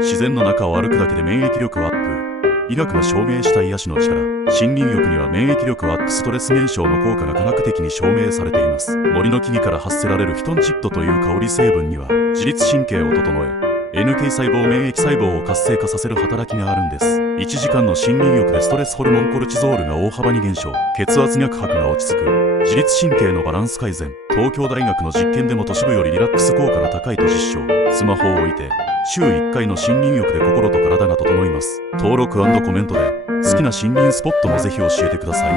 自然の中を歩くだけで免疫力アップ。医学が証明した癒しの力。森林浴には免疫力アップ、ストレス減少の効果が科学的に証明されています。森の木々から発せられるフィトンチッドという香り成分には自律神経を整え、NK 細胞免疫細胞を活性化させる働きがあるんです。1時間の森林浴でストレスホルモンコルチゾールが大幅に減少、血圧脈拍が落ち着く、自律神経のバランス改善。東京大学の実験でも都市部よりリラックス効果が高いと実証。スマホを置いて週1回の森林浴で心と体が整います。登録&コメントで好きな森林スポットもぜひ教えてください。